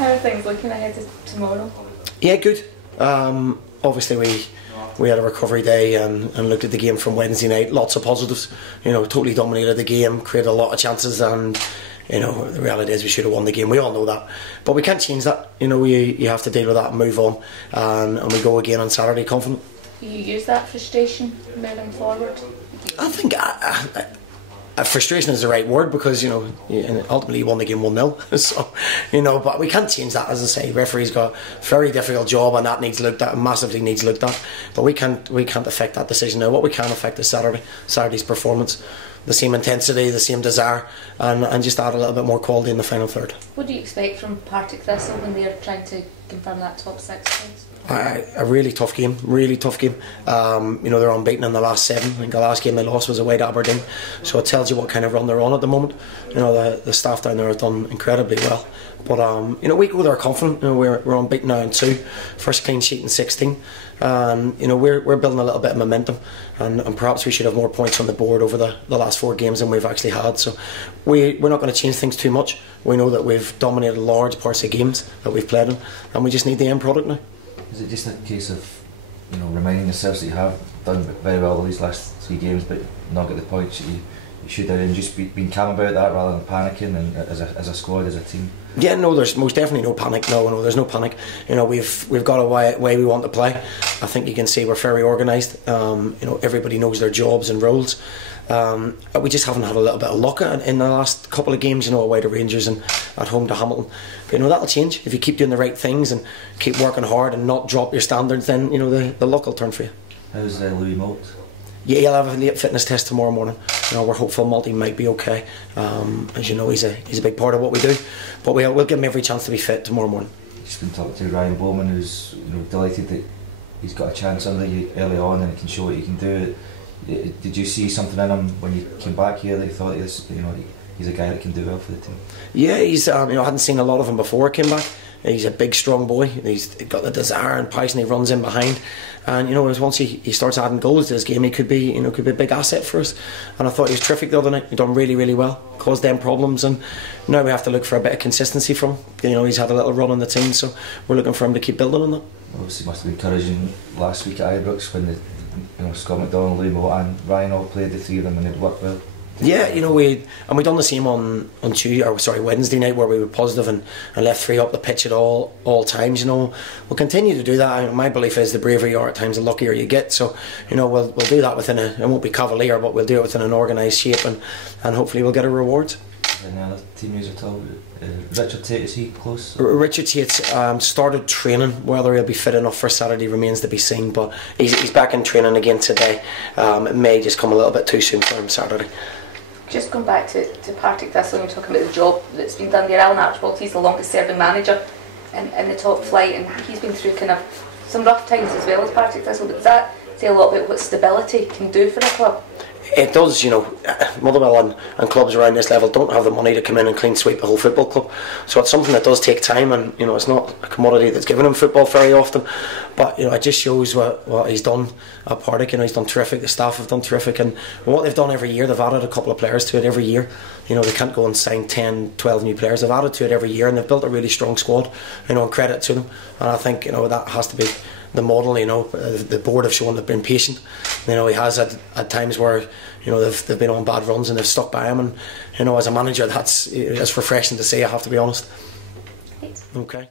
How are things looking ahead to tomorrow? Yeah, good. Obviously we had a recovery day and looked at the game from Wednesday night. Lots of positives. Totally dominated the game, created a lot of chances, and the reality is we should have won the game. We all know that, but we can't change that. You have to deal with that and move on, and we go again on Saturday confident. Do you use that frustration moving forward? I think frustration is the right word, because ultimately you won the game 1-0. So but we can't change that. As I say, referee's got a very difficult job, and that needs looked at, and massively needs looked at. But we can't affect that decision now. What we can affect is Saturday's performance, the same intensity, the same desire, and just add a little bit more quality in the final third. What do you expect from Partick Thistle when they're trying to confirm that top 6 place? A really tough game. They're unbeaten in the last 7. I think the last game they lost was away to Aberdeen, so it tells you what kind of run they're on at the moment. The staff down there have done incredibly well, but we go there confident. We're unbeaten now in 2, first clean sheet in 16, and we're building a little bit of momentum, and perhaps we should have more points on the board over the last 4 games than we've actually had. So we're not going to change things too much. We know that we've dominated large parts of games that we've played in, and we just need the end product now. Is it just a case of reminding yourselves that you have done very well these last 3 games, but not get the points that you should have, and just being calm about that rather than panicking, and as a squad, as a team? Yeah, no, there's most definitely no panic. No, there's no panic. We've got a way we want to play. I think you can see we're very organised. Everybody knows their jobs and roles. We just haven't had a little bit of luck in the last couple of games, away to Rangers and at home to Hamilton. But that'll change if you keep doing the right things and keep working hard and not drop your standards. Then the luck will turn for you. How's Louis Moult? Yeah, he'll have a late fitness test tomorrow morning. We're hopeful Malty might be okay. As you know, he's a big part of what we do, but we'll give him every chance to be fit tomorrow morning. Just been talking to Ryan Bowman, who's delighted that he's got a chance under you early on and he can show what he can do. Did you see something in him when you came back here that you thought he's a guy that can do well for the team? Yeah, he's I hadn't seen a lot of him before I came back. He's a big, strong boy. He's got the desire and passion. He runs in behind, and once he starts adding goals to his game, he could be a big asset for us. And I thought he was terrific the other night. He done really, really well, caused them problems, and now we have to look for a bit of consistency from him. He's had a little run on the team, so we're looking for him to keep building on that. Obviously, it must have been encouraging last week at Ibrox when Scott McDonald, Louis Moult and Ryan all played, the 3 of them, and it worked well. Yeah, we done the same on Wednesday night, where we were positive and left 3 up the pitch at all times. We'll continue to do that. My belief is the braver you are at times, the luckier you get. So we'll do that within it won't be cavalier, but we'll do it within an organised shape, and hopefully we'll get a reward. Any other team news at all? Richard Tate, is he close? Richard Tate started training. Whether he'll be fit enough for Saturday remains to be seen, but he's back in training again today. It may just come a little bit too soon for him Saturday. Just going back to Partick Thistle, and you're talking about the job that's been done there. Alan Archibald, he's the longest serving manager in the top flight, and he's been through kind of some rough times as well as Partick Thistle. But does that say a lot about what stability can do for a club? It does. Motherwell and clubs around this level don't have the money to come in and clean sweep the whole football club, so it's something that does take time, and it's not a commodity that's given him football very often. But it just shows what he's done at Partick. He's done terrific. The staff have done terrific, and what they've done every year, they've added a couple of players to it every year. They can't go and sign 10, 12 new players. They've added to it every year, and they've built a really strong squad. And credit to them. And I think that has to be the model. The board have shown they've been patient. He has at times where they've been on bad runs and they've stuck by him, and as a manager, that's refreshing to see. I have to be honest. Thanks. Okay.